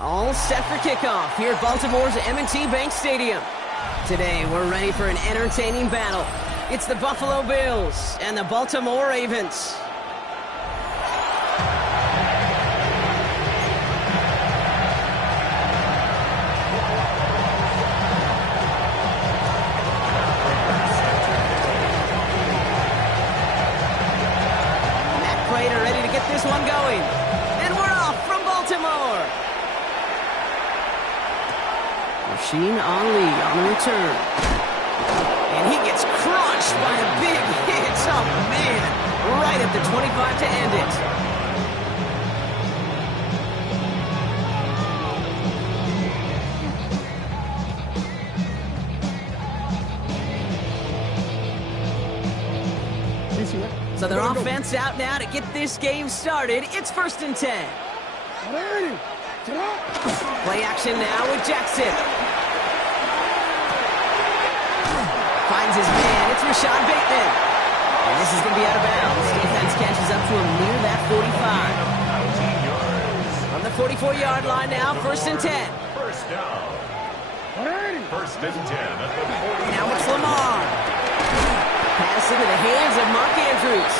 All set for kickoff here at Baltimore's M&T Bank Stadium. Today, we're ready for an entertaining battle. It's the Buffalo Bills and the Baltimore Ravens. Matt Prater ready to get this one going. And we're off from Baltimore. Rasheen Ali on the return. And he gets crushed by a big hit. Oh, man. Right at the 25 to end it. So their offense out now to get this game started. It's 1st and 10. Play action now with Jackson. Finds his man. It's Rashad Bateman. And this is going to be out of bounds. Defense catches up to him near that 45. From the 44-yard line now, 1st and 10. First down. 1st and 10 at the 40. Now it's Lamar. Pass into the hands of Mark Andrews.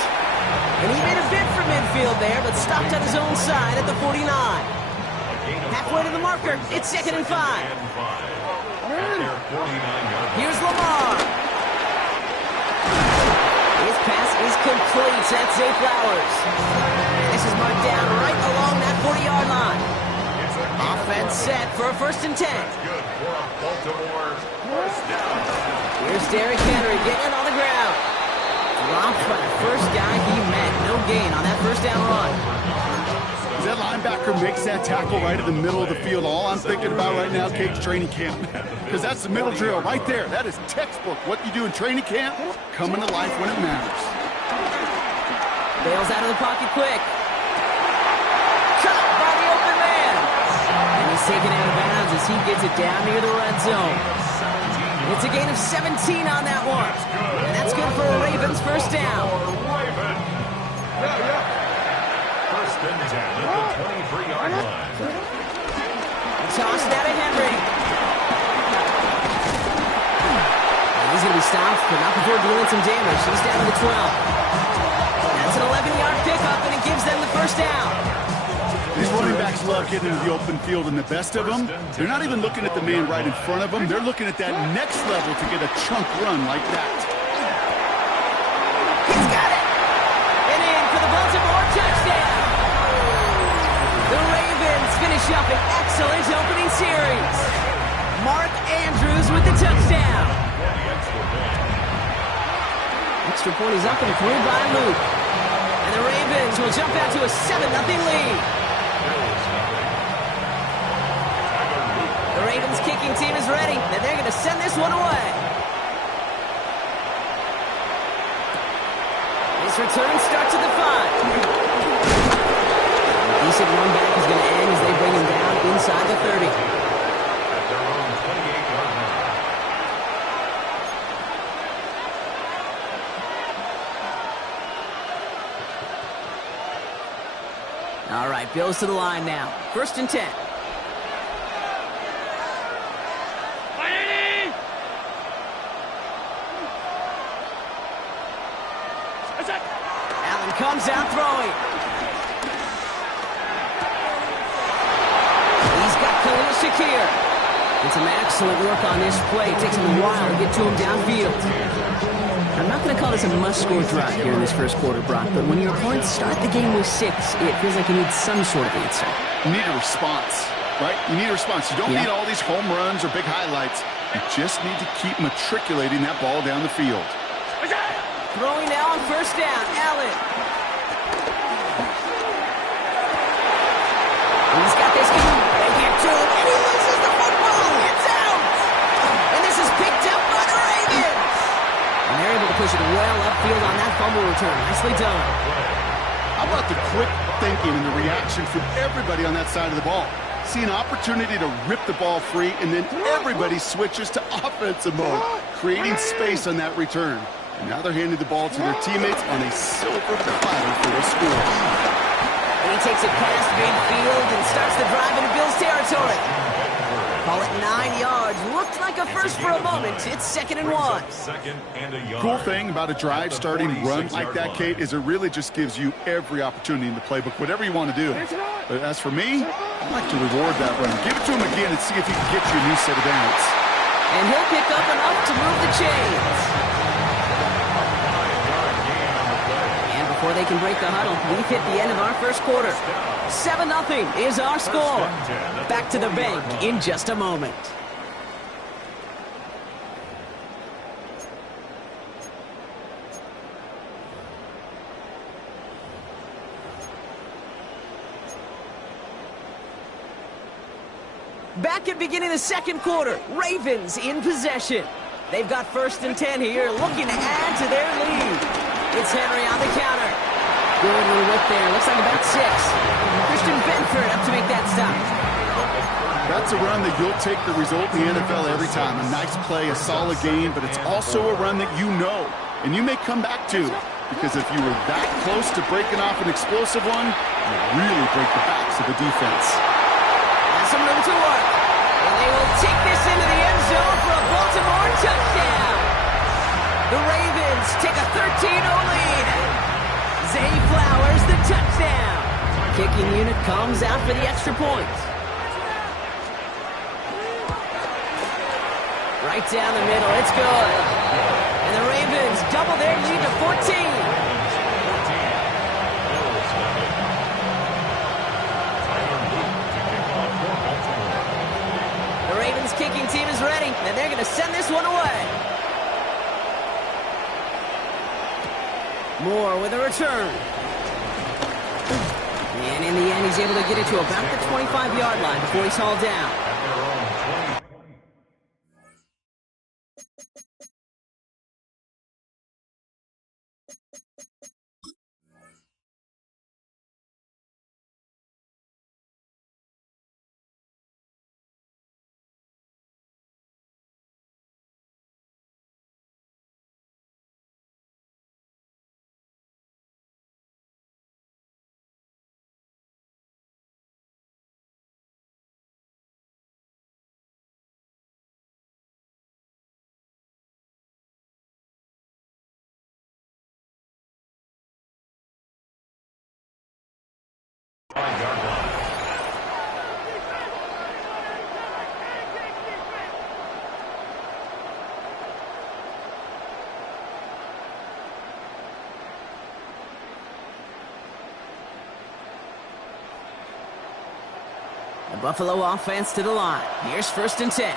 And he made a bid for midfield there, but stopped on his own side at the 49. Halfway to the marker. It's 2nd and 5. Here's Lamar. His pass is complete. That's Zay Flowers. And this is marked down right along that 40-yard line. Offense set for a 1st and 10. Good for a Baltimore first down. Here's Derrick Henry getting it on the ground. Dropped by the first guy he met. No gain on that 1st down run. As that linebacker makes that tackle right in the middle of the field, all I'm thinking about right now, Kate's training camp. Because that's the middle drill right there. That is textbook. What you do in training camp, coming to life when it matters. Bails out of the pocket quick. Caught by the open man. And he's taken out of bounds as he gets it down near the red zone. It's a gain of 17 on that one. And that's good for a Ravens 1st down. First and 10 at the 23-yard line. Toss now to Henry. And he's going to be stopped, but not before doing some damage. He's down to the 12. That's an 11-yard pickup, and it gives them the 1st down. These running backs love getting into the open field, and the best of them, they're not even looking at the man right in front of them. They're looking at that next level to get a chunk run like that. He's got it! And in for the Baltimore touchdown! The Ravens finish up an excellent opening series. Mark Andrews with the touchdown. Extra point is up and through by Luke. And the Ravens will jump out to a 7-0 lead. The Ravens kicking team is ready, and they're going to send this one away. This return starts at the 5. A decent run back is going to end as they bring him down inside the 30. At their own 28-yard line. All right, Bills to the line now. 1st and 10. Allen comes out throwing. He's got Khalil Shakir. And some excellent work on this play. It takes him a while to get to him downfield. I'm not going to call this a must-score drive here in this 1st quarter, Brock, but when your opponents start the game with 6, it feels like you need some sort of answer. You need a response, right? You need a response. You don't need all these home runs or big highlights. You just need to keep matriculating that ball down the field. Throwing now on 1st down, Allen. He's got this game right here to him, and he loses the football. It's out. And this is picked up by the Ravens. And they're able to push it well upfield on that fumble return. Nicely done. How about the quick thinking and the reaction from everybody on that side of the ball? See an opportunity to rip the ball free, and then everybody switches to offensive mode, creating space on that return. And now they're handing the ball to their teammates on a silver platter for a score. And he takes it past midfield and starts the drive into Bills territory. Call it 9 yards. Looked like a first for a moment. It's 2nd and 1. Cool thing about a drive starting run like that, Kate, is it really just gives you every opportunity in the playbook, whatever you want to do. But as for me, I'd like to reward that run. Give it to him again and see if he can get you a new set of downs. And he'll pick up enough to move the chains. And before they can break the huddle, we've hit the end of our first quarter. 7-0 is our score. Back to the bank in just a moment. Back at beginning of the second quarter, Ravens in possession. They've got 1st and 10 here, looking to add to their lead. It's Henry on the counter. Good little whip there. Looks like about 6. Christian Benford up to make that stop. That's a run that you'll take the result in the NFL every time. A nice play, a solid game, but it's also a run that you know, and you may come back to. Because if you were that close to breaking off an explosive one, you really break the backs of the defense. Has some room to work. And they will take this into the end zone for a Baltimore touchdown. The Ravens take a 13-0 lead. Zay Flowers, the touchdown. Kicking unit comes out for the extra point. Right down the middle, it's good. And the Ravens double their lead to 14. The Ravens kicking team is ready, and they're going to send this one away. Moore with a return. And in the end, he's able to get it to about the 25-yard line before he's hauled down. The Buffalo offense to the line. Here's 1st and 10.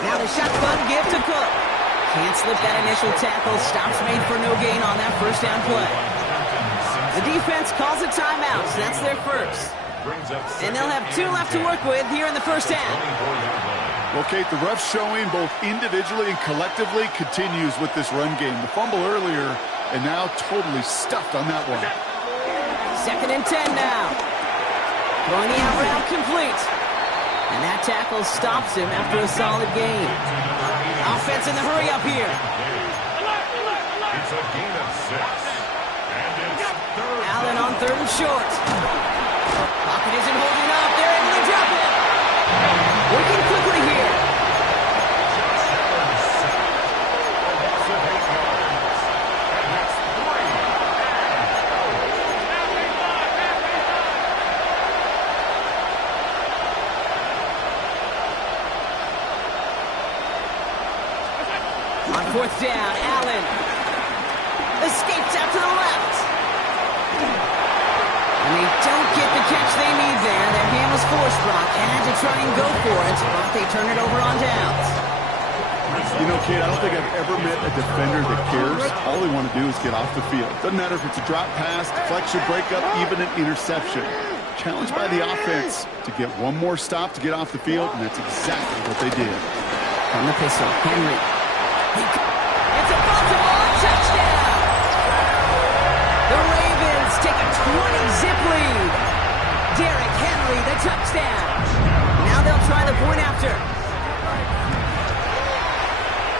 Now the shotgun give to Cook. Can't slip that initial tackle. Stops made for no gain on that first down play. The defense calls a timeout, so that's their first. And they'll have 2 left to work with here in the first half. Well, Kate, the rough showing both individually and collectively continues with this run game. The fumble earlier, and now totally stuffed on that one. 2nd and 10 now. Throwing the out route complete. And that tackle stops him after a solid gain. Offense in the hurry up here. It's a gain of 6. And it's 3rd. Allen on 3rd and short. Pocket isn't holding up. They're able to drop it. Working quickly here. On 4th down, Allen escapes out to the left. And they don't get the catch they need there. Their hand was forced, Brock. Had to try and go for it, but they turn it over on downs. You know, Kate, I don't think I've ever met a defender that cares. All they want to do is get off the field. Doesn't matter if it's a drop pass, deflection, breakup, even an interception. Challenged by the offense to get one more stop to get off the field, and that's exactly what they did. On the pistol, Henry. It's a Baltimore touchdown! The Ravens take a 20-zip lead. Derrick Henry, the touchdown. Now they'll try the point after.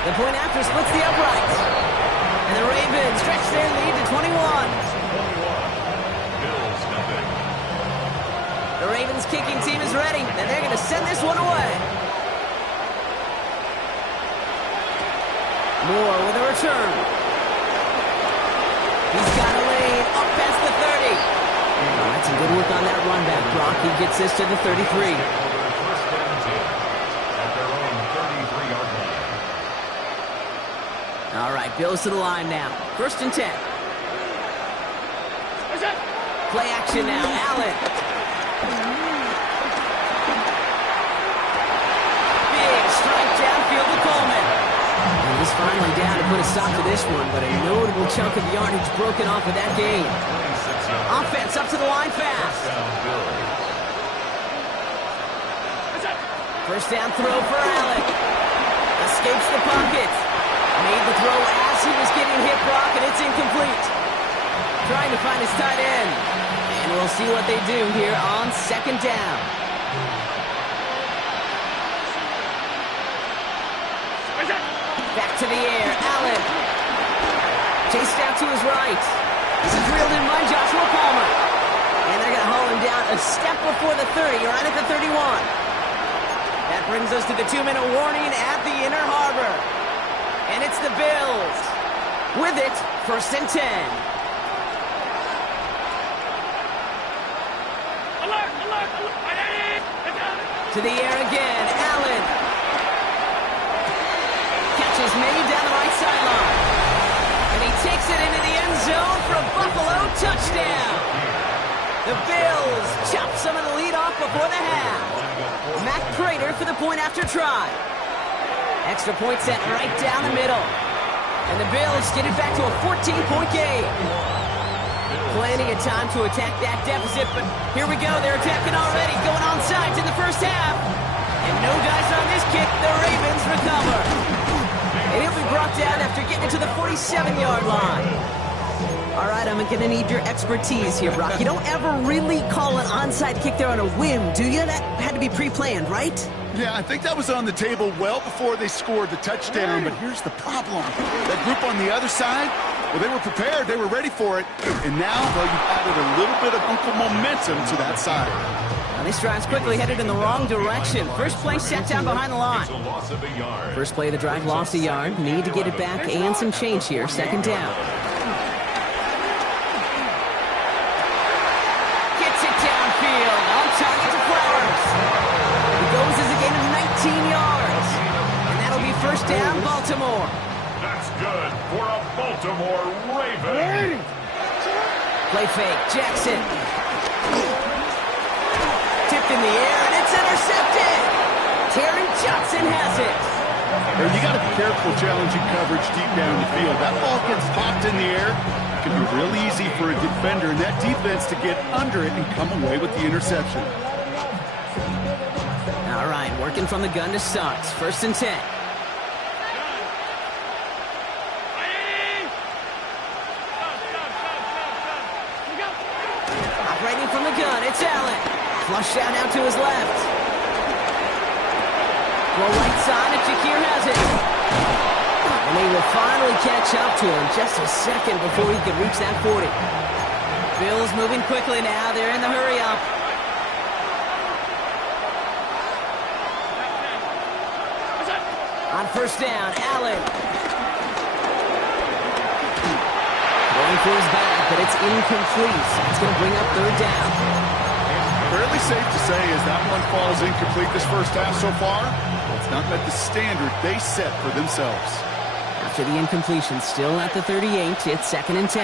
The point after splits the uprights. And the Ravens stretch their lead to 21. Ravens kicking team is ready, and they're going to send this one away. Moore with a return. He's got a lane up past the 30. Oh, that's some good work on that run back, Brock. He gets this to the 33. First down 10 at their own 33-yard line. All right, Bills to the line now. 1st and 10. Play action now. Allen. Big strike downfield to Coleman. And he's finally down to put a stop to this one, but a notable chunk of yardage broken off of that game. Offense up to the line fast. 1st down throw for Allen. Escapes the pocket. Made the throw as he was getting hit, Brock, and it's incomplete. Trying to find his tight end. And we'll see what they do here on 2nd down. Back to the air. Allen. Chased out to his right. This is reeled in by Joshua Palmer. And they're going to haul him down a step before the 30, right at the 31. That brings us to the 2-minute warning at the Inner Harbor. And it's the Bills. With it, 1st and 10. To the air again. Allen. Catch is made down the right sideline. And he takes it into the end zone for a Buffalo touchdown. The Bills chop some of the lead off before the half. Matt Prater for the point after try. Extra point set right down the middle. And the Bills get it back to a 14-point game. Plenty of time to attack that deficit, but here we go. They're attacking already, going on sides in the first half. And no dice on this kick. The Ravens recover. And he'll be brought down after getting it to the 47-yard line. All right, I'm going to need your expertise here, Brock. You don't ever really call an onside kick there on a whim, do you? That had to be pre-planned, right? Yeah, I think that was on the table well before they scored the touchdown, but here's the problem. That group on the other side, well, they were prepared, they were ready for it, and now, well, you've added a little bit of uncle momentum to that side. Now, this drive's quickly headed in the wrong direction. First play set down behind the line. First play of the drive lost a yard. Need to get it back and some change here. 2nd down. Gets it downfield. On target to Flowers. He goes as a gain of 19 yards. And that'll be 1st down, Baltimore. That's good for a Baltimore Raven. Play fake. Jackson. Tipped in the air, and it's intercepted. Terry Johnson has it. You got to be careful challenging coverage deep down the field. That ball gets popped in the air. It can be real easy for a defender in that defense to get under it and come away with the interception. All right, working from the gun to start. 1st and 10. Operating from the gun, it's Allen. Flush out now to his left. Well, right side, and Shakir has it. And they will finally catch up to him just a second before he can reach that 40. Bills moving quickly now. They're in the hurry-up. On 1st down, Allen. Going for his back, but it's incomplete. It's going to bring up 3rd down. Fairly safe to say as that one falls incomplete this first half so far, it's not met the standard they set for themselves. After the incompletion, still at the 38, it's 2nd and 10.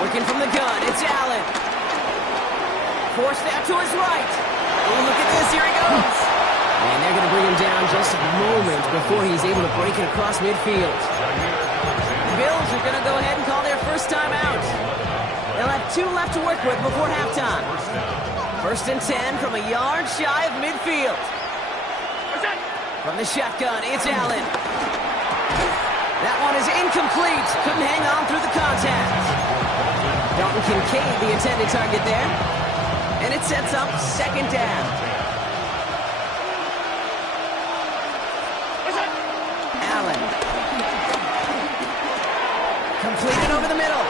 Working from the gun, it's Allen. Forced out to his right. Oh, look at this, here he goes. And they're going to bring him down just a moment before he's able to break it across midfield. The Bills are going to go ahead and call their first time out. They'll have 2 left to work with before halftime. 1st and 10 from a yard shy of midfield. From the shotgun, it's Allen. That one is incomplete. Couldn't hang on through the contact. Dalton Kincaid, the intended target there. And it sets up 2nd down. Allen. Completed over the middle.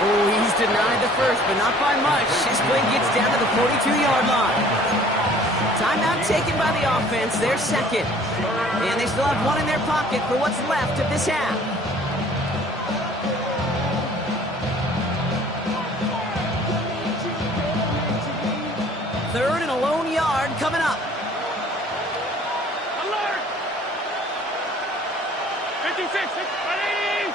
Oh, he's denied the first, but not by much. His play gets down to the 42-yard line. Timeout taken by the offense, their second. And they still have one in their pocket for what's left of this half. Third and a lone yard coming up. Alert! 56, ready!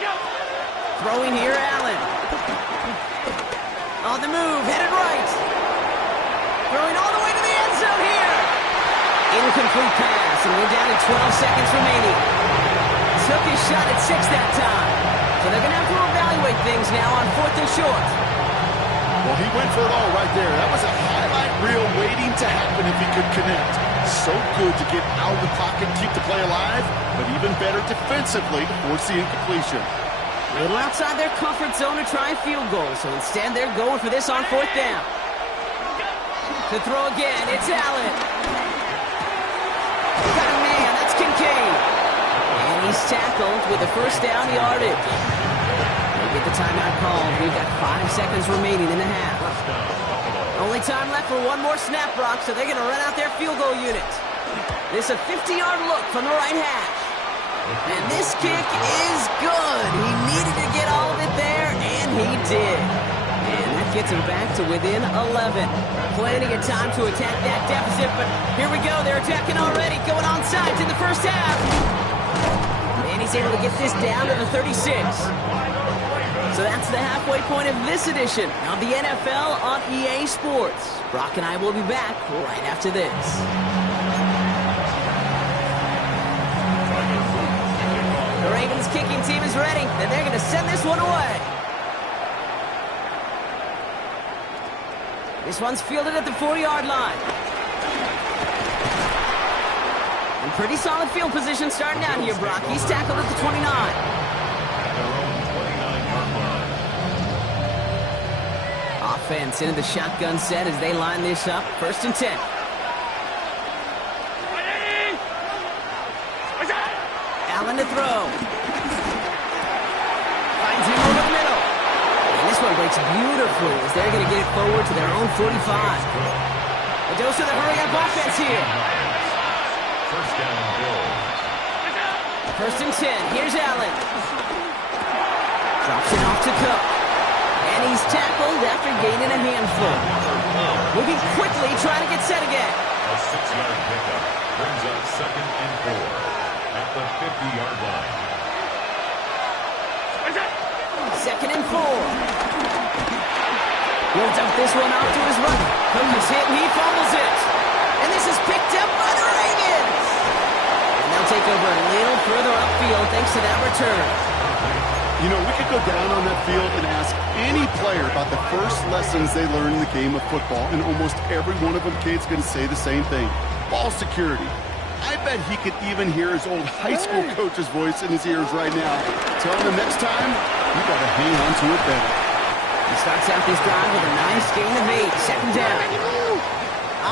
Go! Throwing here, Allen. On the move, headed right. Throwing all the way to the end zone here. Incomplete pass, and we're down to 12 seconds remaining. Took his shot at 6 that time. So they're going to have to evaluate things now on 4th and short. Well, he went for it all right there. That was a highlight reel waiting to happen if he could connect. So good to get out of the pocket, keep the play alive, but even better defensively to force the incompletion. A little outside their comfort zone to try a field goal, so instead they're going for this on 4th down. To throw again, it's Allen. Got a man, that's Kincaid. And he's tackled with a first down yardage. Get the timeout called. We've got 5 seconds remaining in the half. Only time left for one more snap, Brock, so they're going to run out their field goal unit. This is a 50-yard look from the right hash. And this kick is good. He needed to get all of it there, and he did. And that gets him back to within 11. Plenty of time to attack that deficit, but here we go. They're attacking already, going on sides in the first half. And he's able to get this down to the 36. So that's the halfway point of this edition of the NFL on EA Sports. Brock and I will be back right after this. The Ravens kicking team is ready, and they're going to send this one away. This one's fielded at the 40-yard line. And pretty solid field position starting out here, Brock. He's tackled at the 29. Offense into the shotgun set as they line this up. 1st and 10. Allen to throw. Finds him over the middle. And this one breaks beautifully as they're going to get it forward to their own 45. A dose of the hurry-up offense here. First down, Bills. 1st and 10. Here's Allen. Drops it off to Cook. And he's tackled after gaining a handful. Moving quickly, trying to get set again. A 6-yard pickup brings up 2nd and 4 at the 50-yard line. 2nd and 4. Will dump this one off to his right. Cook is hit and he fumbles it. And this is picked up by the Ravens. And they'll take over a little further upfield thanks to that return. You know, we could go down on that field and ask any player about the first lessons they learned in the game of football, and almost every one of them kid's going to say the same thing. Ball security. I bet he could even hear his old high school coach's voice in his ears right now, telling him next time, you got to hang on to it better. He starts out this drive with a nice gain of 8. 2nd down.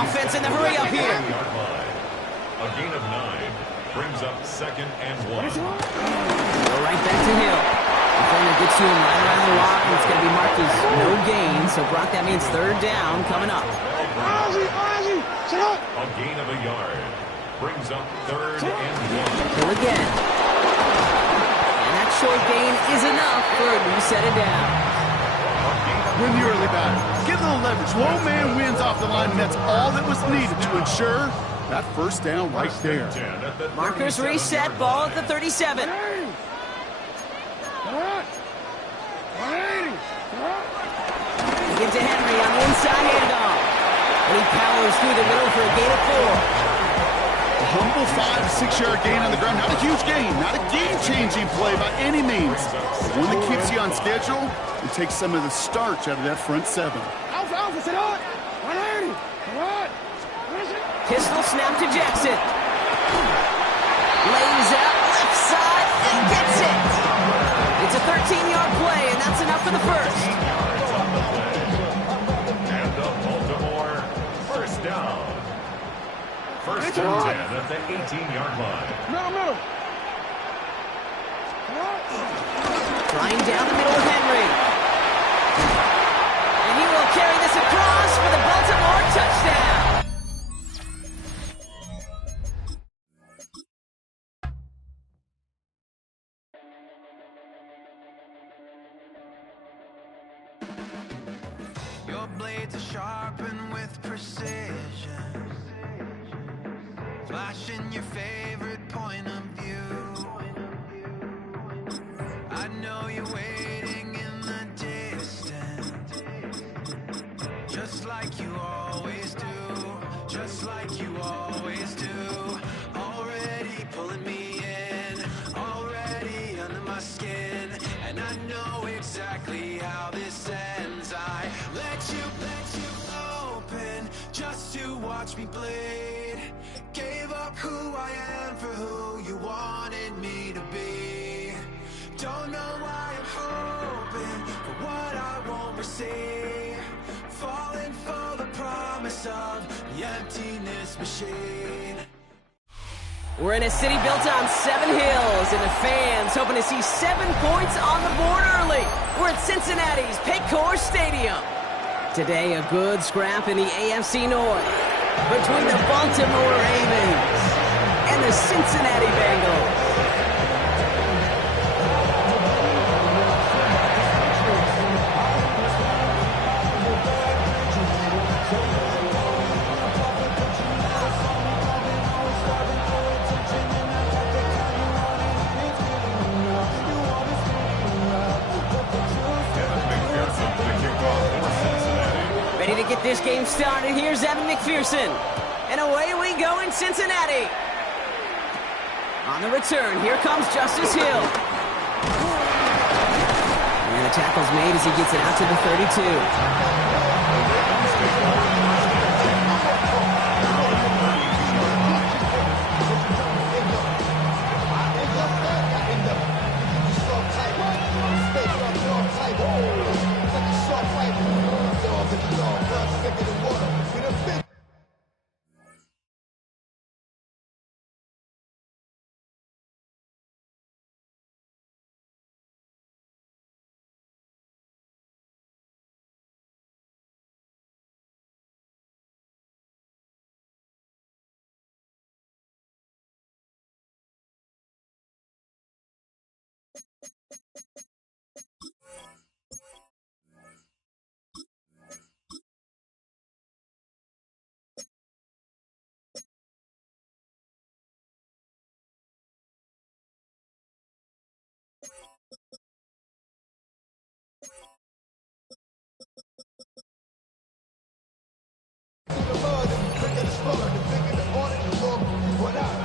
Offense in the hurry up here. A gain of 9 brings up 2nd and 1. Go right back to Hill. Defender gets to him right around the rock, and it's going to be marked as no gain. So, Brock, that means 3rd down coming up. A gain of a yard brings up 3rd and 1. Hill again. And that short gain is enough for a new set of downs. Win the early battle. Get a little leverage. One man wins off the line, and that's all that was needed to ensure that 1st down right there. Markers reset, ball at the 37. He gives to Henry on the inside handoff. And he powers through the middle for a gain of 4. A humble 5 to 6 yard gain on the ground. Not a huge gain, not a game-changing play by any means. But one that keeps you on schedule and takes some of the starch out of that front 7. Pistol snap to Jackson. Lays out left side and gets it. It's a 13-yard play, and that's enough for the first. And the Baltimore first down. 1st and 10 at the 18-yard line. Flying down the middle with Henry. And he will carry this across for the Baltimore touchdown. Your blades are sharpened with precision, flashing your favorite point of view. I know you're waiting in the distance, just like you always do, just like you always do. Already pulling me in, already under my skin, and I know exactly how this ends. I let you open just to watch me bleed. Gave up who I am for who you wanted me to be. Don't know why I'm hoping for what I won't receive. Falling for the promise of the emptiness machine. We're in a city built on 7 hills, and the fans hoping to see 7 points on the board early. We're at Cincinnati's Paycor Stadium. Today, a good scrap in the AFC North between the Baltimore Ravens and the Cincinnati Bengals. Ready to get this game started. Here's Evan McPherson. And away we go in Cincinnati. On the return, here comes Justice Hill. And the tackle's made as he gets it out to the 32.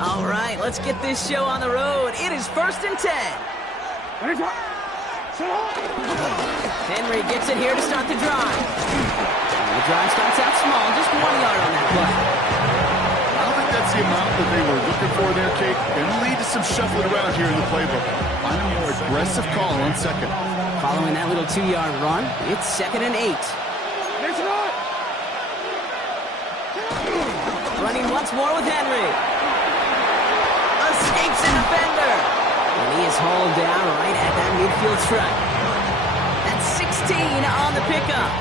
All right, let's get this show on the road. It is 1st and 10. Henry gets it here to start the drive. And the drive starts out small, just 1 yard on that play. I don't think that's the amount that they were looking for there, Kate. Going to lead to some shuffling around here in the playbook. On a more aggressive call on second. Following that little 2-yard run, it's 2nd and 8. Running once more with Henry. Escapes a defender. And he is hauled down right at that midfield stripe. That's 16 on the pickup.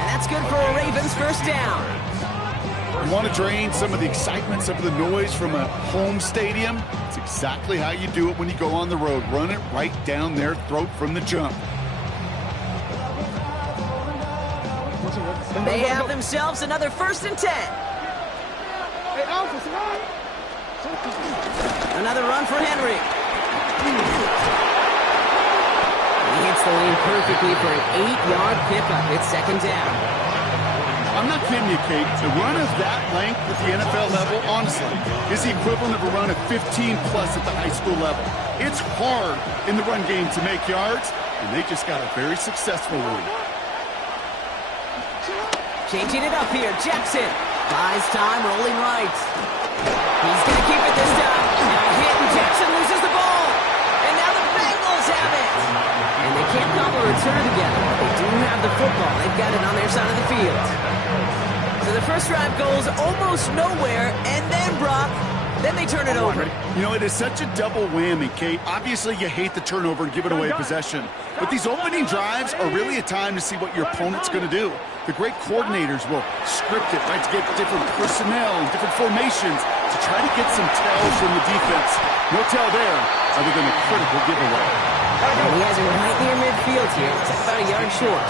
And that's good for a Ravens first down. You want to drain some of the excitement, some of the noise from a home stadium? It's exactly how you do it when you go on the road. Run it right down their throat from the jump. They have themselves another 1st and 10. Another run for Henry. He hits the lane perfectly for an 8-yard pickup. It's 2nd down. I'm not kidding you, Kate. A run of that length at the NFL level, honestly, is the equivalent of a run of 15-plus at the high school level. It's hard in the run game to make yards, and they just got a very successful one. Changing it up here. Jackson buys time, rolling right. He's going to keep it this time. Now hit, and Jackson loses the ball. And now the Bengals have it. And they can't cobble a return together. They do have the football. They've got it on their side of the field. So the first drive goes almost nowhere, and then Brock, then they turn it over. You know, it is such a double whammy, Kate. Obviously, you hate the turnover and giving away possession. But these opening drives are really a time to see what your opponent's going to do. The great coordinators will script it, right, to get different personnel and different formations to try to get some tells from the defense. No tell there other than a critical giveaway. And he has it right near midfield here. It's about a yard short.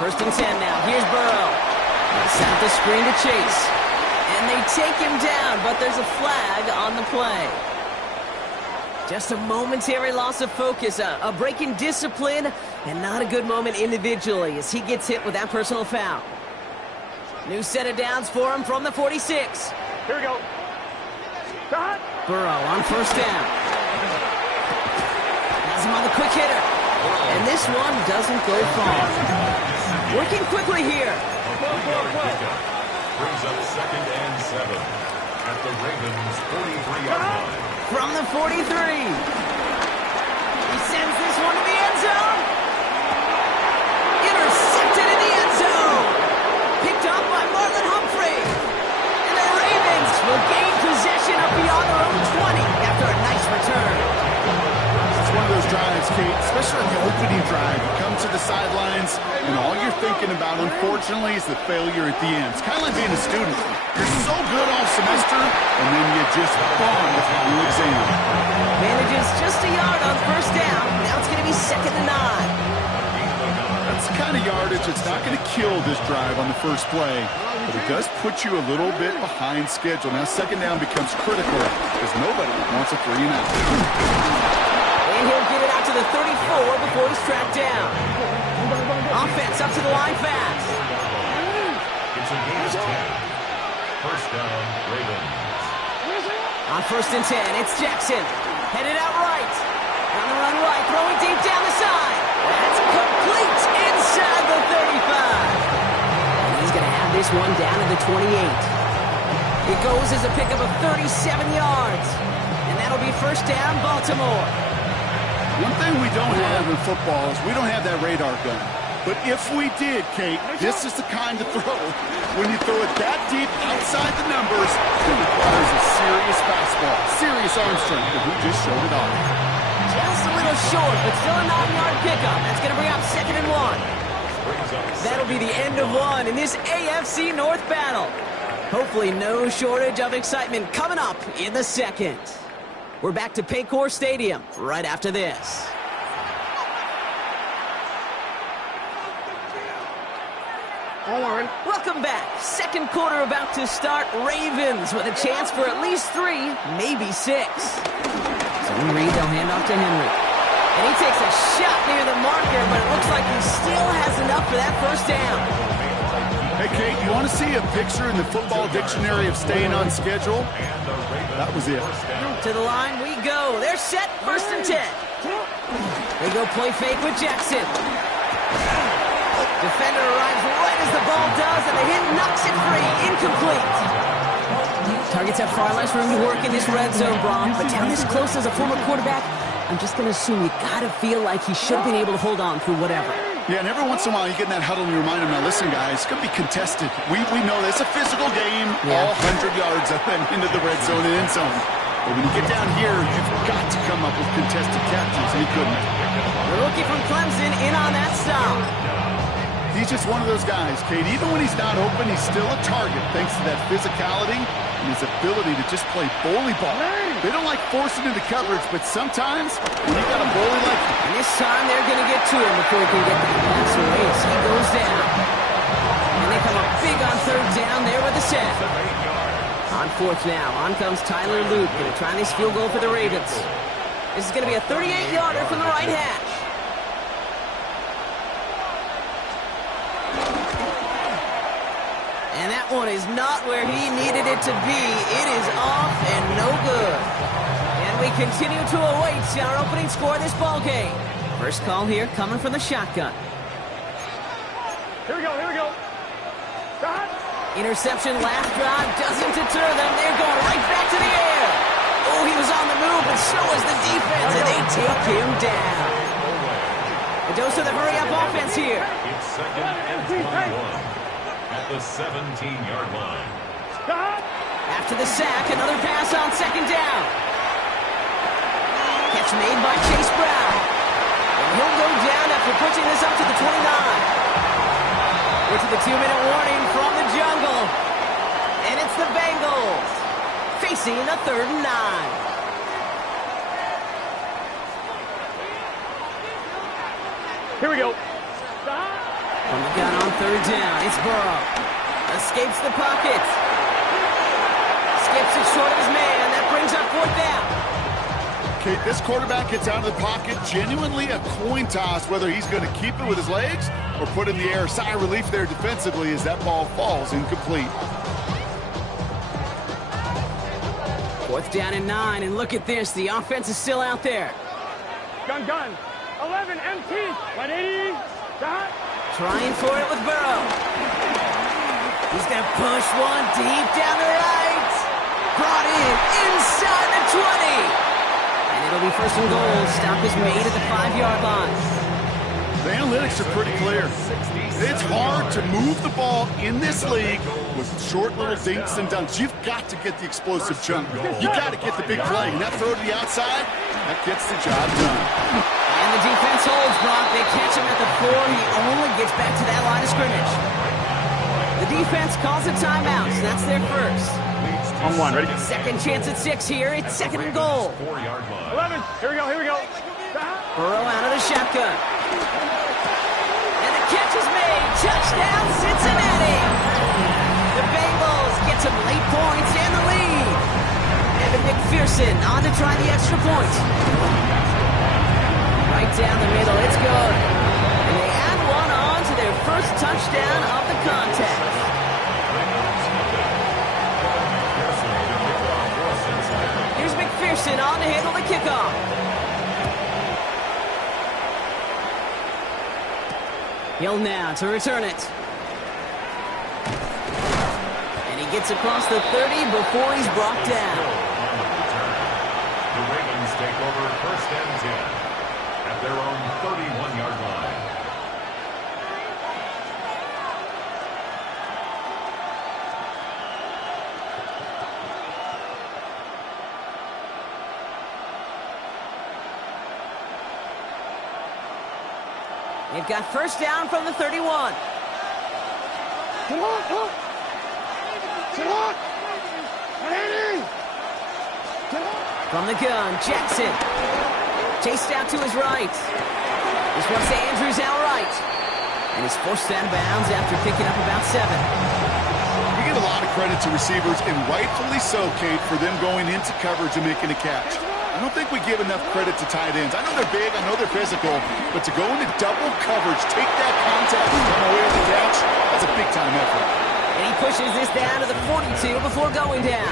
1st and 10 now. Here's Burrow. Set up the screen to Chase. And they take him down, but there's a flag on the play. Just a momentary loss of focus, a break in discipline, and not a good moment individually as he gets hit with that personal foul. New set of downs for him from the 46. Here we go. Burrow on 1st down. Has him on the quick hitter. And this one doesn't go far. Working quickly here. Brings up 2nd and 7 at the Ravens' 43-yard line. From the 43. He sends this one to the end zone. Intercepted in the end zone. Picked up by Marlon Humphrey. And the Ravens will gain possession up beyond their own 20 after a nice return. It's one of those drives, Kate, especially on the opening drive. You come to the sidelines, and all you're thinking about, unfortunately, is the failure at the end. It's kind of like being a student. You're so good all semester, and then you just bomb the final exam. Manages just a yard on 1st down. Now it's going to be 2nd and 9. That's the kind of yardage that's not going to kill this drive on the first play, but it does put you a little bit behind schedule. Now 2nd down becomes critical because nobody wants a 3 and out. And he'll get it out to the 34 before he's tracked down. Offense up to the line fast. It's a gain of 10. 1st down, Ravens. On 1st and 10, it's Jackson. Headed out right. On the run right, throwing deep down the side. That's complete inside the 35. And he's going to have this one down to the 28. It goes as a pickup of 37 yards. And that'll be 1st down, Baltimore. One thing we don't have in football is we don't have that radar gun. But if we did, Kate, this is the kind of throw. When you throw it that deep outside the numbers, it requires a serious fastball, serious arm strength, and we just showed it off. Just a little short, but still a 9-yard pickup. That's going to bring up 2nd and 1. That'll be the end of one in this AFC North battle. Hopefully no shortage of excitement coming up in the 2nd. We're back to Paycor Stadium right after this. Welcome back. 2nd quarter about to start. Ravens with a chance for at least 3, maybe 6. So we read, they'll hand off to Henry. And he takes a shot near the marker, but it looks like he still has enough for that 1st down. Hey, Kate, you want to see a picture in the football dictionary of staying on schedule? That was it. To the line we go. They're set. 1st and 10. They go play fake with Jackson. Defender arrives right as the ball does, and the hit knocks it free. Incomplete. Targets have far less room to work in this red zone, Brock, but down this close as a former quarterback, I'm just going to assume you got to feel like he should have been able to hold on through whatever. Yeah, and every once in a while you get in that huddle and you remind him, now listen, guys, it's going to be contested. We know that it's a physical game, all 100 yards up and into the red zone and end zone. But when you get down here, you've got to come up with contested catches, and he couldn't. The rookie from Clemson in on that stop. He's just one of those guys, Kate. Even when he's not open, he's still a target thanks to that physicality and his ability to just play bully ball. They don't like forcing into coverage, but sometimes when you got a bully like that. And this time they're going to get to him before he can get the pass away as he goes down. And they come up big on third down there with the sack. On fourth now, on comes Tyler Luke. Going to try this field goal for the Ravens. This is going to be a 38-yarder from the right hash. And that one is not where he needed it to be. It is off and no good. And we continue to await our opening score of this ball game. First call here coming from the shotgun. Here we go. Stop. Interception, last drive, doesn't deter them. They're going right back to the air. Oh, he was on the move, but so was the defense, and they take him down. The dose of the hurry-up offense here. It's second and 21 at the 17-yard line. Stop. After the sack, another pass on second down. Catch made by Chase Brown. And he'll go down after pushing this up to the 29. We're to the 2-minute warning from the jungle. And it's the Bengals facing a 3rd and 9. Here we go. From the gun on third down, it's Burrow. Escapes the pocket. Skips it short of his man. That brings up fourth down. Okay, this quarterback gets out of the pocket, genuinely a coin toss whether he's going to keep it with his legs or put in the air. Sigh of relief there defensively as that ball falls incomplete. Fourth down and 9, and look at this. The offense is still out there. Gun. 11 MT. 180. Stop. Trying for it with Burrow. He's going to push one deep down the right. Brought in inside the 20. And it'll be first and goal. Stop is made at the 5-yard line. The analytics are pretty clear. It's hard to move the ball in this league with short little dinks and dunks. You've got to get the explosive chunk. You got to get the big play. And that throw to the outside, that gets the job done. And the defense holds Brock. They catch him at the 4. He only gets back to that line of scrimmage. The defense calls a timeout. So that's their first. On one, ready? Second chance at 6 here. It's second and goal. 4-yard line. 11. Here we go. Stop. Burrow out of the shotgun. And the catch is made. Touchdown, Cincinnati. The Bengals get some late points and the lead. Evan McPherson on to try the extra point. Right down the middle, it's good. And they add one on to their first touchdown of the contest. Here's McPherson on to handle the kickoff. Hill now to return it. And he gets across the 30 before he's brought down. The Ravens take over first and 10 at their own 31-yard line. They've got first down from the 31. From the gun, Jackson. Chased out to his right. This one's to Andrews out right. And he's forced out of bounds after picking up about 7. You give a lot of credit to receivers, and rightfully so, Kate, for them going into coverage and making a catch. I don't think we give enough credit to tight ends. I know they're big, I know they're physical, but to go into double coverage, take that contact and come away with the catch, that's a big-time effort. And he pushes this down to the 42 before going down.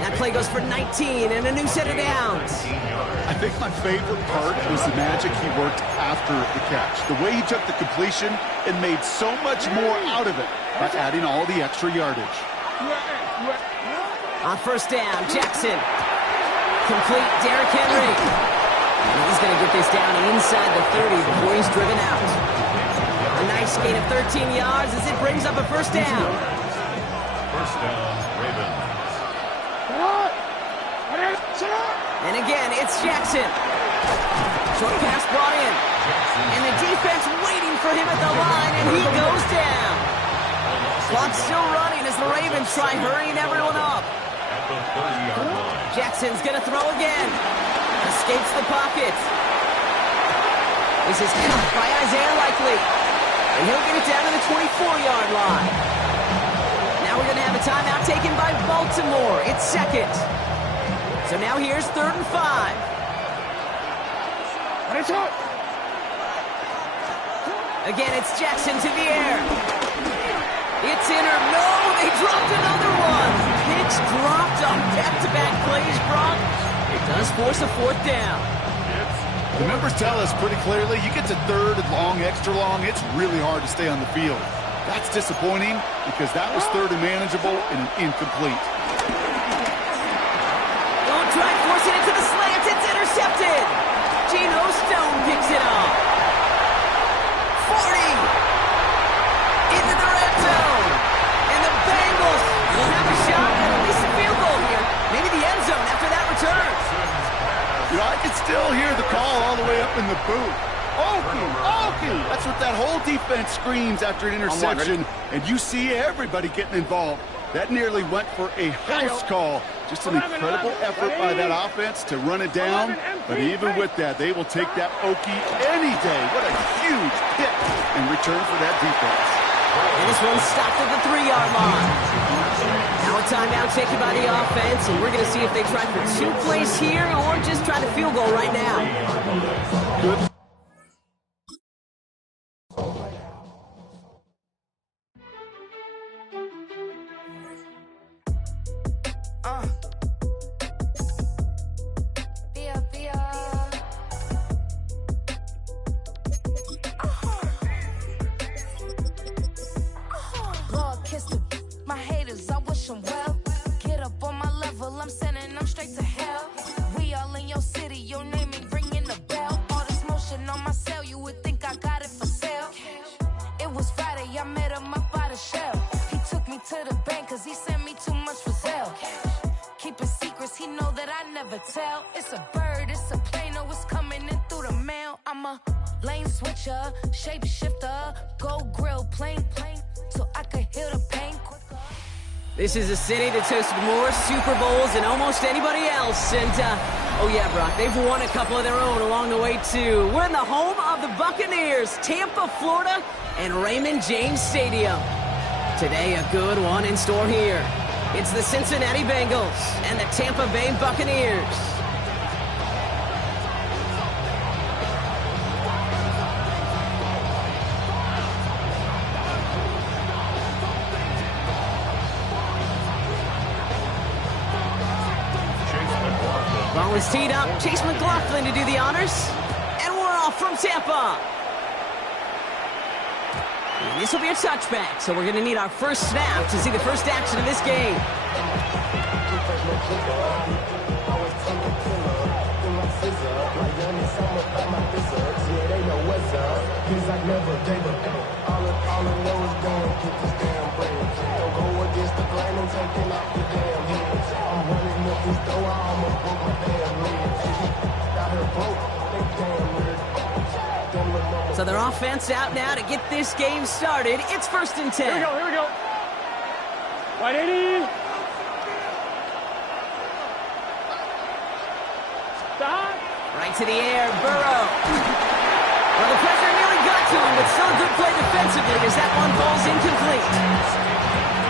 That play goes for 19 and a new set of downs. I think my favorite part was the magic he worked after the catch. The way he took the completion and made so much more out of it by adding all the extra yardage. On first down, Jackson. Complete, Derrick Henry. And he's going to get this down inside the 30 before he's driven out. A nice gain of 13 yards as it brings up a first down. First down, Ravens. And again, it's Jackson. Short pass brought in. And the defense waiting for him at the line, and he goes down. Clock's still running as the Ravens try hurrying everyone up. At the 30-yard line. Jackson's going to throw again. Escapes the pocket. This is caught by Isaiah Likely. And he'll get it down to the 24-yard line. Now we're going to have a timeout taken by Baltimore. It's second. So now here's 3rd and 5. Again, it's Jackson to the air. It's in or no, they dropped another one. Picks dropped on back-to-back plays, Brock. It does force a 4th down. The members tell us pretty clearly, you get to 3rd and long, extra long, it's really hard to stay on the field. That's disappointing because that was 3rd and manageable and an incomplete. Don't try forcing it to the slants. It's intercepted. Geno Stone picks it off. 40. Into the red zone. And the Bengals will have a shot at least a field goal here. Maybe the end zone after that return. You know, I can still hear the call all the way up in the booth. Okie! That's what that whole defense screams after an interception, and you see everybody getting involved. That nearly went for a house call. Just an incredible effort by that offense to run it down, but even with that, they will take that Okie any day. What a huge hit in return for that defense. And this one stopped at the 3-yard line. Now a timeout taken by the offense, and we're going to see if they try for 2 plays here or just try to field goal right now. Good. It's a bird, it's a plane, oh, it's coming in through the mail. I'm a lane switcher, shape shifter, go grill, plane, so I can heal the pain quicker. This is a city that's hosted more Super Bowls than almost anybody else. And, oh yeah, Brock, they've won a couple of their own along the way, too. We're in the home of the Buccaneers, Tampa, Florida, and Raymond James Stadium. Today, a good one in store here. It's the Cincinnati Bengals and the Tampa Bay Buccaneers. Ball is teed up. Chase McLaughlin to do the honors. And we're off from Tampa. And this will be a touchback, so we're going to need our first snap to see the first action of this game. So their offense out now to get this game started. It's 1st and 10. Here we go. Right 80. Stop. Right to the air, Burrow. Well, the pressure nearly got to him, but still a good play defensively as that one falls incomplete.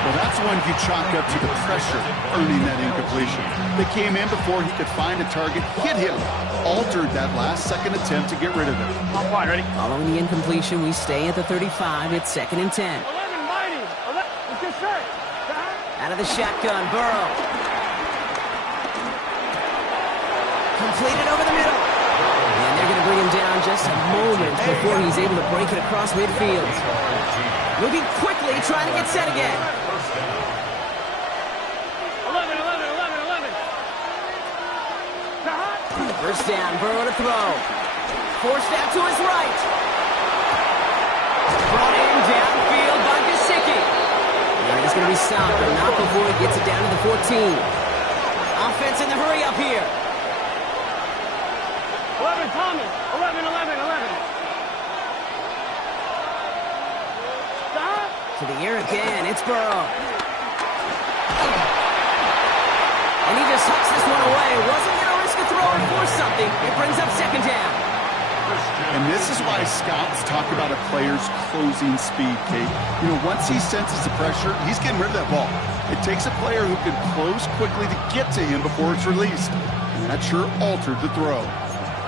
Well, that's one you chalk up to the pressure earning that incompletion. They came in before he could find a target, hit him, altered that last-second attempt to get rid of it. On one, ready? Following the incompletion, we stay at the 35. It's 2nd and 10. 11, mighty. 11. Let's get straight. Out of the shotgun, Burrow. Completed over the middle. And they're going to bring him down just a moment before he's able to break it across midfield. Moving quickly, trying to get set again. 11. First down, Burrow to throw. Forced out to his right. Brought in downfield by Gesicki. And he's going to be stopped, but not before he gets it down to the 14. Offense in the hurry up here. 11, Thomas. 11. To the air again. It's Burrow. And he just hucks this one away. Wasn't going to risk a throw or force something. It brings up second down. And this is why scouts talk about a player's closing speed, Kate. You know, once he senses the pressure, he's getting rid of that ball. It takes a player who can close quickly to get to him before it's released. And that sure altered the throw.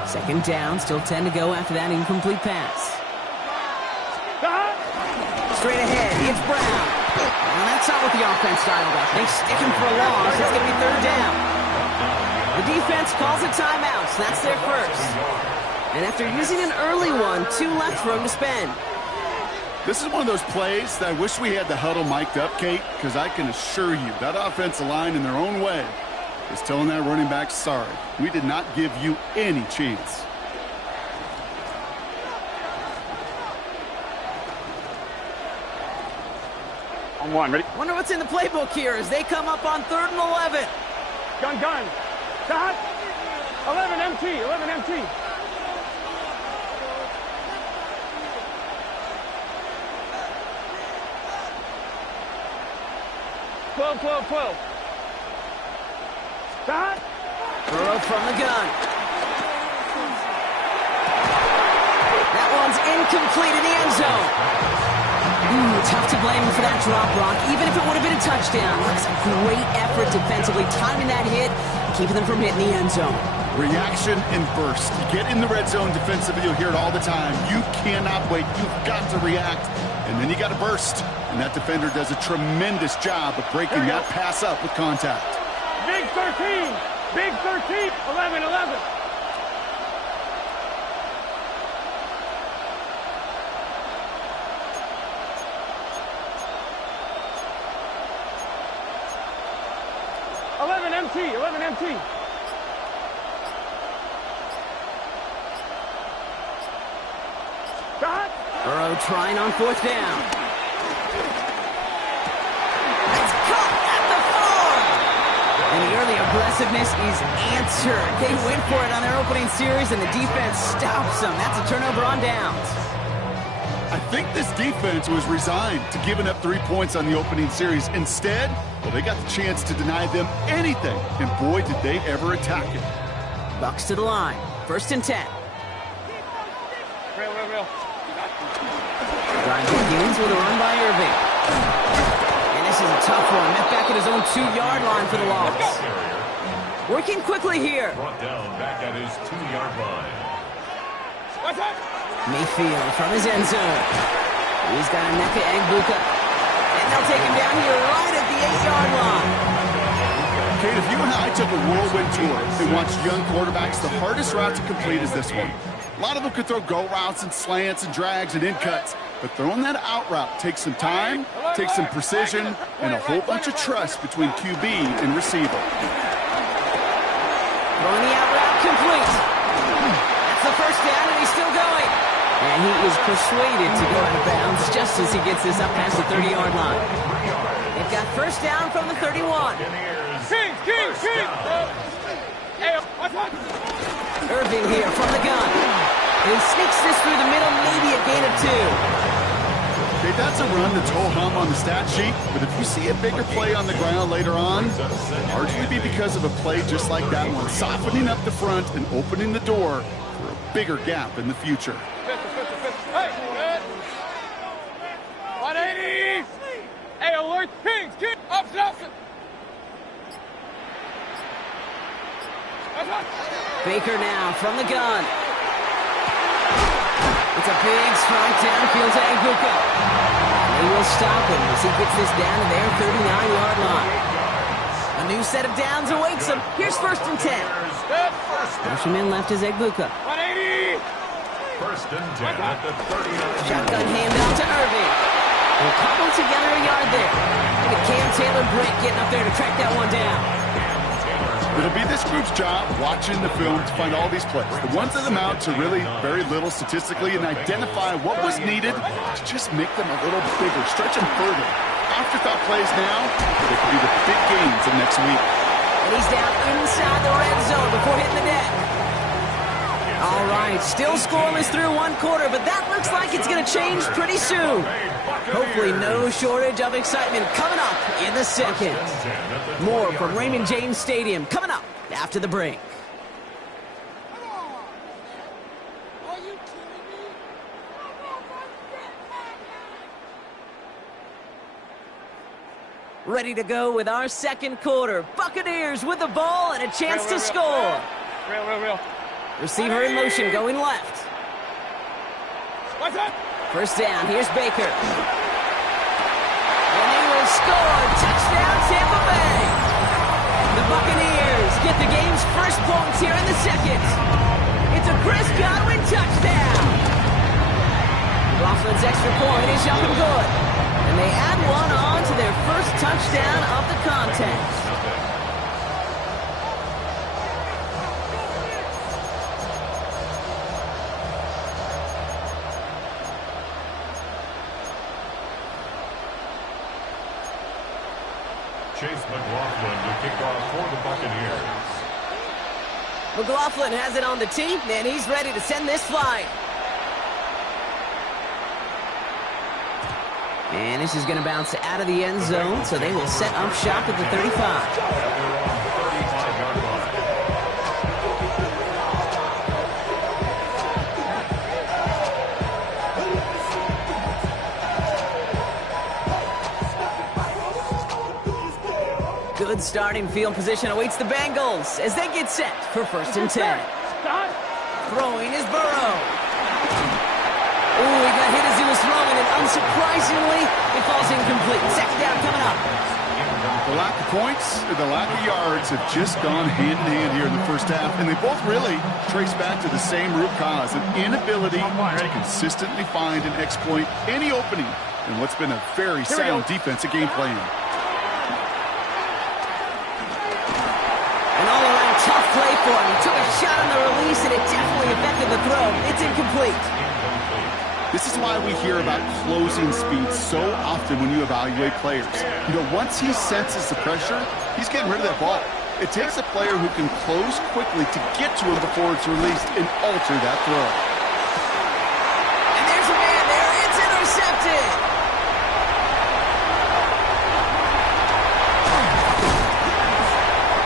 Second down, still 10 to go after that incomplete pass. Straight ahead, it's Brown. Well, that's not what the offense dialed up. They stick him for a loss. It's going to be third down. The defense calls a timeout, so that's their first. And after using an early one, 2 left for him to spend. This is one of those plays that I wish we had the huddle mic'd up, Kate, because I can assure you that offensive line in their own way is telling that running back, sorry, we did not give you any chance. On one, ready? Wonder what's in the playbook here as they come up on 3rd and 11. Gun. Shot. 11 MT. 12. Shot. Burrow from the gun. That one's incomplete in the end zone. Tough to blame him for that drop, Brock, even if it would have been a touchdown. Looks a great effort defensively, timing that hit, keeping them from hitting the end zone. Reaction and burst. You get in the red zone defensively, you'll hear it all the time. You cannot wait. You've got to react, and then you got to burst. And that defender does a tremendous job of breaking that pass up with contact. Big 13. 11. MT. Shot. Burrow trying on 4th down. It's caught at the 4. And the early aggressiveness is answered. They went for it on their opening series, and the defense stops them. That's a turnover on downs. I think this defense was resigned to giving up 3 points on the opening series. Instead, well, they got the chance to deny them anything, and boy, did they ever attack it. Bucks to the line. 1st and 10. Real. Drive begins with a run by Irving. And this is a tough one. Met back at his own 2-yard line for the loss. Working quickly here. Brought down back at his 2-yard line. Mayfield from his end zone. He's got a neck of Egbuka. And they'll take him down here right at the 8-yard line. Kate, if you and I took a whirlwind tour and watched young quarterbacks, the hardest route to complete is this one. A lot of them could throw go routes and slants and drags and in cuts, but throwing that out route takes some time, takes some precision, and a whole bunch of trust between QB and receiver. Throwing the out route complete. That's the 1st down, and he's still going. And he is persuaded to go out of bounds just as he gets this up past the 30-yard line. They've got 1st down from the 31. King. Hey, Irving here from the gun. And he sneaks this through the middle, maybe a gain of 2. Okay, that's a run that's ho-hum on the stat sheet, but if you see a bigger play on the ground later on, it'll largely be because of a play just like that one, softening up the front and opening the door for a bigger gap in the future. Hey, 180. Hey, alert. King. Up. Baker now from the gun. It's a big strike downfield to Egbuka. They will stop him as he gets this down to their 39-yard line. A new set of downs awaits him. Here's 1st and 10. Motion left is Egbuka. 180. 1st and 10 at the 39. Shotgun handout to Irving. They'll cobble together a yard there. Look at Cam Taylor-Britt getting up there to track that one down. It'll be this group's job watching the film to find all these plays. The ones that amount to really very little statistically and identify what was needed to just make them a little bigger, stretch them further. Afterthought plays now, but it could be the big gains of next week. And he's down inside the red zone before hitting the net. All right, still scoreless through one quarter, but that looks like it's going to change pretty soon. Hopefully no shortage of excitement coming up in the second. More from Raymond James Stadium coming up after the break. Ready to go with our second quarter. Buccaneers with the ball and a chance to score. Real. Receiver in motion going left. What's up? First down, here's Baker. And they will score. Touchdown, Tampa Bay. The Buccaneers get the game's first points here in the second. It's a Chris Godwin touchdown. Laughlin's extra point is up and good. And they add one on to their first touchdown of the contest. Chase McLaughlin to kick off for the Buccaneers. McLaughlin has it on the tee, and he's ready to send this flying. And this is going to bounce out of the end zone, so they will set up shop at the 35. Good starting field position awaits the Bengals as they get set for 1st and 10. Throwing is Burrow. Ooh, he got hit as he was throwing, and unsurprisingly, it falls incomplete. Second down coming up. The lack of points and the lack of yards have just gone hand in hand here in the first half, and they both really trace back to the same root cause, an inability to consistently find and exploit any opening in what's been a very sound defensive game plan. An all-around tough play for him. He took a shot on the release, and it definitely affected the throw. It's incomplete. This is why we hear about closing speed so often when you evaluate players. You know, once he senses the pressure, he's getting rid of that ball. It takes a player who can close quickly to get to him before it's released and alter that throw. And there's a man there. It's intercepted.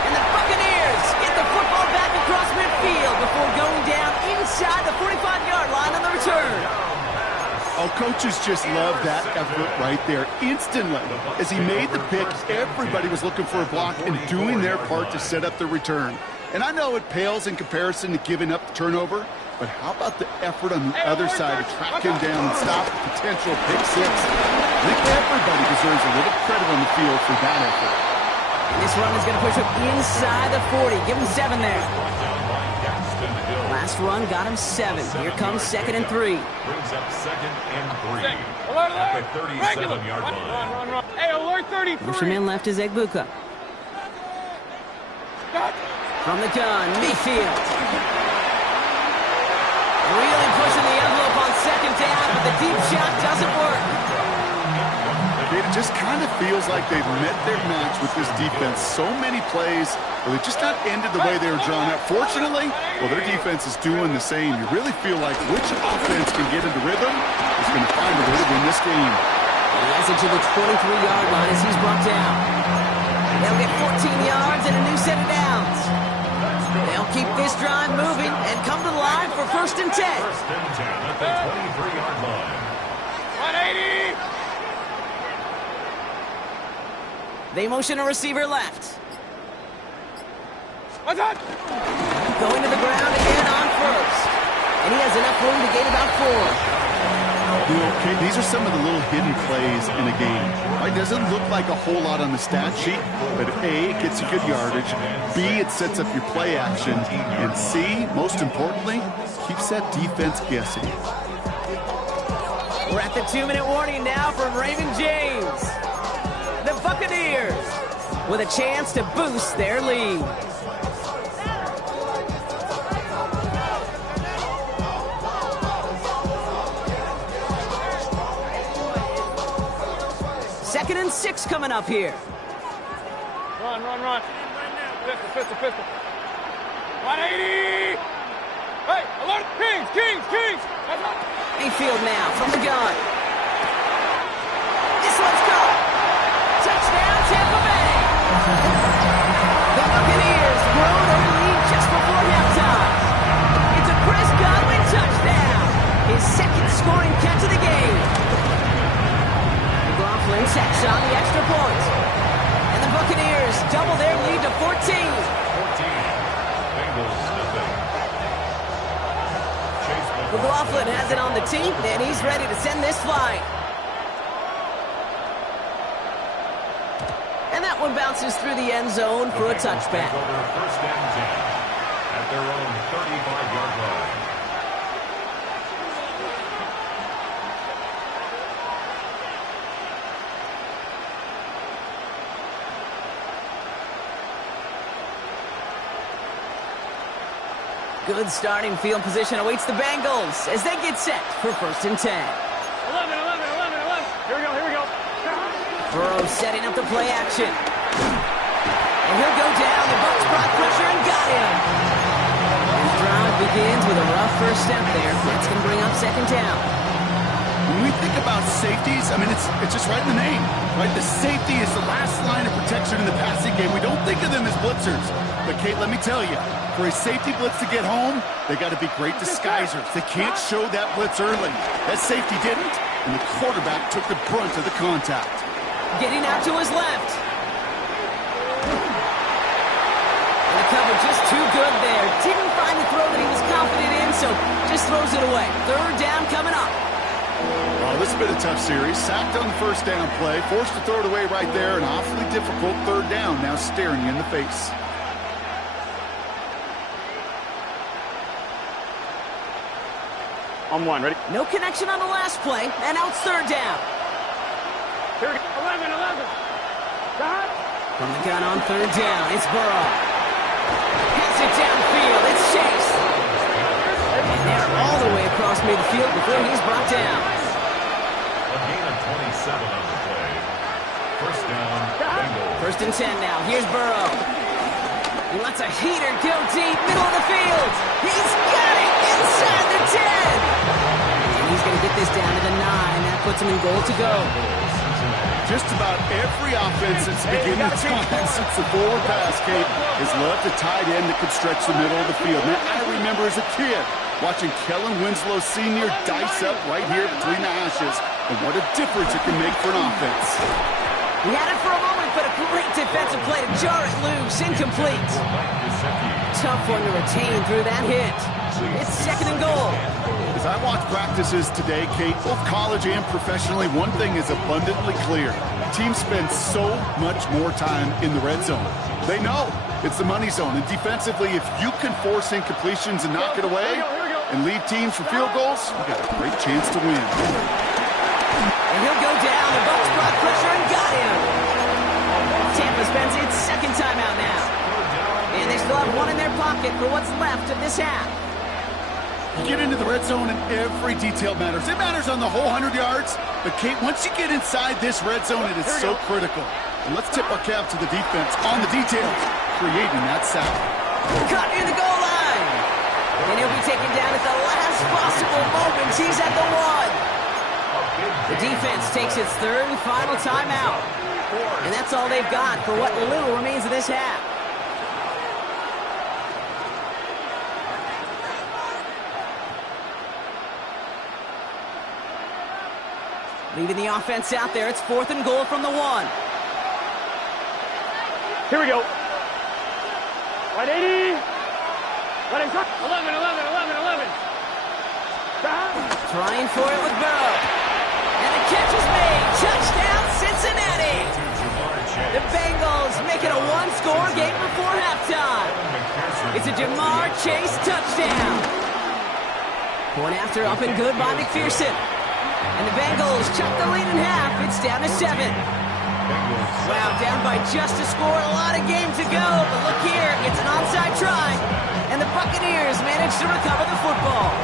And the Buccaneers get the football back across midfield before going down inside the 45-yard line on the return. Oh, coaches just love that effort right there. Instantly, as he made the pick, everybody was looking for a block and doing their part to set up the return. And I know it pales in comparison to giving up the turnover, but how about the effort on the other side to track him down and stop a potential pick six? I think everybody deserves a little credit on the field for that effort. And this run is going to push him inside the 40. Give him 7 there. Last run got him 7. Here comes 2nd and 3. Brings up 2nd and 3 at the 37-yard line. Run. Hey, alert 33. Motion man left is Egbuka. From the gun, Mayfield. Really pushing the envelope on 2nd down, but the deep shot doesn't work. It just kind of feels like they've met their match with this defense. So many plays, but they just not ended the way they were drawn up. Fortunately, well, their defense is doing the same. You really feel like which offense can get into rhythm is going to find a way to win this game. He has it to the 23-yard line as he's brought down. They'll get 14 yards and a new set of downs. They'll keep this drive moving and come to the line for 1st and 10. 1st and 10 at the 23-yard line. 180. They motion a receiver left. What's up? Going to the ground again on 1st. And he has enough room to gain about 4. You know, okay, these are some of the little hidden plays in a game. Right? It doesn't look like a whole lot on the stat sheet, but A, it gets you good yardage. B, it sets up your play action. And C, most importantly, keeps that defense guessing. We're at the 2-minute warning now from Raymond James. The Buccaneers with a chance to boost their lead. Second and 6 coming up here. Run. Pistol. 180. Hey, alert! Kings, Kings, Kings! That's up. Mayfield now from the gun. This one's gone. Touchdown, Tampa Bay. The Buccaneers grow their lead just before halftime. It's a Chris Godwin touchdown. His second scoring catch of the game. McLaughlin sets on the extra point. And the Buccaneers double their lead to 14. 14. Bengals nothing. McLaughlin has it on the tee, and he's ready to send this flying. And that one bounces through the end zone for a touchback. Over first and 10 at their own 35-yard line. Good starting field position awaits the Bengals as they get set for first and 10. 11, 11, 11, 11. Here we go, here we go. Burrow setting up the play action. And he'll go down. The Bucs brought pressure and got him. His drive begins with a rough first step there. That's going to bring up second down. When we think about safeties, I mean, it's just right in the name, right? The safety is the last line of protection in the passing game. We don't think of them as blitzers. But, Kate, let me tell you, for a safety blitz to get home, they got to be great disguisers. They can't show that blitz early. That safety didn't, and the quarterback took the brunt of the contact. Getting out to his left. And the cover just too good there. Didn't find the throw that he was confident in, so just throws it away. Third down coming up. Oh, this has been a tough series. Sacked on the first down play, forced to throw it away right there. An awfully difficult third down now staring you in the face. On one, ready? No connection on the last play, and now it's third down. Here we go. 11, 11. Stop. From the gun on third down, it's Burrow. Hits it downfield, it's Chase. And they're all the way across midfield before he's brought down. A gain of 27 on the play. First down, Bengals. First and 10 now, here's Burrow. He lets a heater go deep, middle of the field. He's got it inside the 10. And he's going to get this down to the 9. That puts him in goal to go. Just about every offense since the beginning of time, since the forward pass, Kate, has loved a tight end that could stretch the middle of the field. Man, I remember as a kid watching Kellen Winslow Sr. dice up right here between the hashes, and what a difference it can make for an offense. He had it for a moment, but a great defensive play to jar it loose. Incomplete. Tough one to retain through that hit. It's second and goal. As I watch practices today, Kate, both college and professionally, one thing is abundantly clear. Teams spend so much more time in the red zone. They know it's the money zone. And defensively, if you can force incompletions and knock it away and lead teams for field goals, you got a great chance to win. And he'll go down. The Bucs brought pressure and got him. Tampa spends its second timeout now. And they still have one in their pocket for what's left of this half. You get into the red zone and every detail matters. It matters on the whole 100 yards. But, Kate, once you get inside this red zone, it is so critical. And let's tip our cap to the defense on the details, creating that sack. Caught near the goal line. And he'll be taken down at the last possible moment. He's at the 1. The defense takes its third and final timeout. And that's all they've got for what little remains of this half. Leaving the offense out there. It's fourth and goal from the 1. Here we go. Right, 80. Let him cut. 11, 11, 11, 11. Stop. Trying for it with Burrow. And the catch is made. Touchdown, Cincinnati. The Bengals make it a one-score game before halftime. It's a Jamar Chase touchdown. Point after up and good by McPherson. And the Bengals chuck the lead in half. It's down to 7. Wow, down by just a score. A lot of game to go. But look here, it's an onside try. And the Buccaneers manage to recover the football.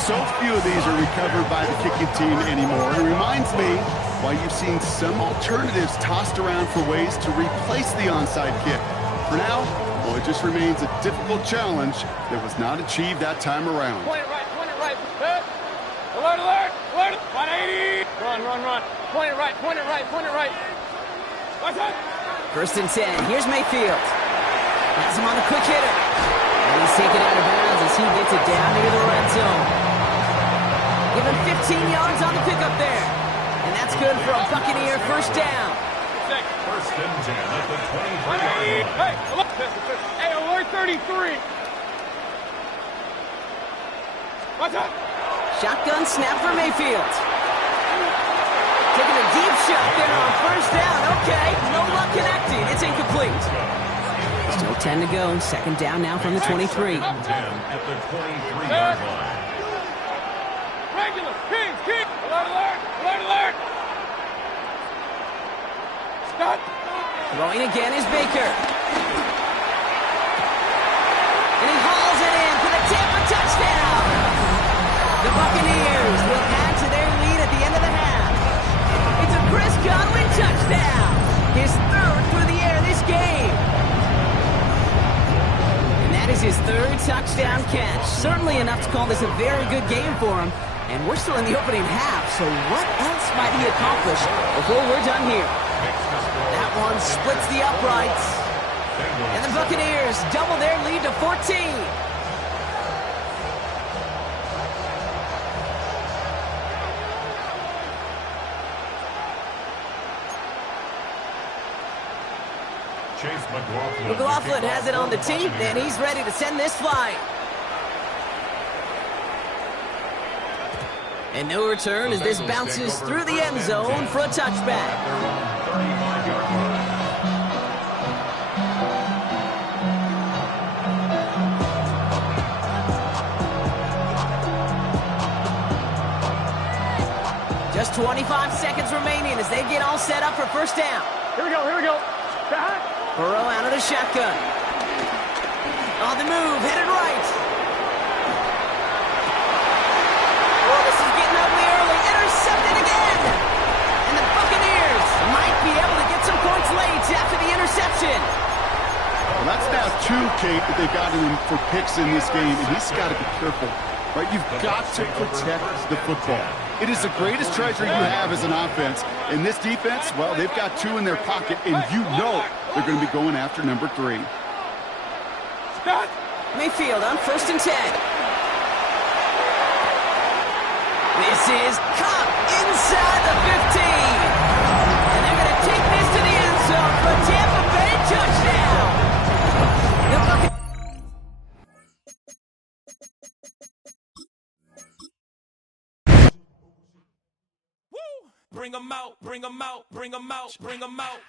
So few of these are recovered by the kicking team anymore. It reminds me why you've seen some alternatives tossed around for ways to replace the onside kick. For now, Well, it just remains a difficult challenge that was not achieved that time around. Point it right, hit. Alert, alert, alert, 180. Run. Point it right. Watch out. 1st and 10. Here's Mayfield. Has him on the quick hitter. And he's taken out of bounds as he gets it down near the red zone. Give him 15 yards on the pickup there. And that's good for a Buccaneer 1st down. 1st and 10 at the 23. Hey, alert 33. Watch out. Shotgun snap for Mayfield. Taking a deep shot there on 1st down. Okay, no luck connecting. It's incomplete. Still 10 to go. 2nd down now from the 23. 10 at the 23-yard line. Regular, Kings. Alert. Stop. Throwing again is Baker. And he hauls it in for the Tampa touchdown. The Buccaneers will add to their lead at the end of the half. It's a Chris Godwin touchdown. His 3rd through the air this game. And that is his 3rd touchdown catch. Certainly enough to call this a very good game for him. And we're still in the opening half, so what else might he accomplish before we're done here? That one splits the uprights. And the Buccaneers double their lead to 14. McLaughlin has it on the tee, and he's ready to send this flying. And no return as this bounces through the end zone for a touchback. Just 25 seconds remaining as they get all set up for 1st down. Here we go. Burrow out of the shotgun. On the move, headed right. Oh, this is getting ugly early. Intercepted again. And the Buccaneers might be able to get some points late after the interception. Well, that's now 2, Kate, that they've got him for picks in this game, and he's got to be careful. Right? You've got to protect the football. It is the greatest treasure you have as an offense. In this defense, well, they've got 2 in their pocket, and you know they're going to be going after number 3. Mayfield on 1st and 10. This is caught inside the 15. And they're going to take this to the end zone for a Tampa Bay touchdown. Bring 'em out.